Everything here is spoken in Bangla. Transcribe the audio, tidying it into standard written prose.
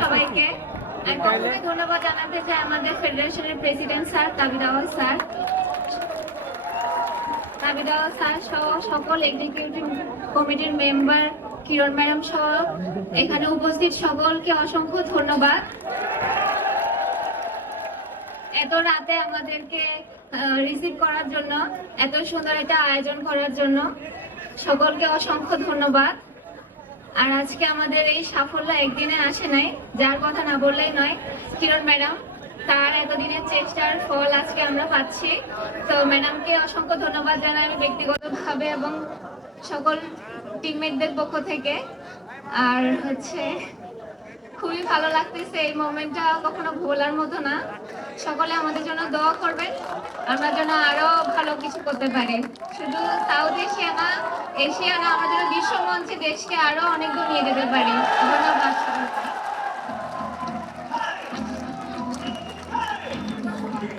সবাইকে। আর প্রথমে ধন্যবাদ জানাতে চাই আমাদের ফেডারেশনের প্রেসিডেন্ট স্যার তাবিদ আওয়াজ স্যার সহ সকল এক্সিকিউটিভ কমিটির মেম্বার, কিরণ ম্যাডাম সহ এখানে উপস্থিত সকলকে অসংখ্য ধন্যবাদ। এত রাতে আমাদেরকে রিসিভ করার জন্য, এত সুন্দর একটা আয়োজন করার জন্য সকলকে অসংখ্য ধন্যবাদ। আর আজকে আমাদের এই সাফল্য একদিনে আসে নাই, যার কথা না বললেই নয়, কিরণ ম্যাডাম, তার এতদিনের চেষ্টার ফল আজকে আমরা পাচ্ছি। তো ম্যাডামকে অসংখ্য ধন্যবাদ জানাই আমি ব্যক্তিগতভাবে এবং সকল টিমমেটদের পক্ষ থেকে। আর খুবই ভালো লাগতেছে, এই মোমেন্টটা কখনো ভোলার মতো না। সকলে আমাদের জন্য দোয়া করবেন, আমরা যেন আরো ভালো কিছু করতে পারি। শুধু সাউথ এশিয়া না, আমরা যেন বিশ্ব মঞ্চে দেশকে আরো অনেক দূর নিয়ে যেতে পারি। ধন্যবাদ।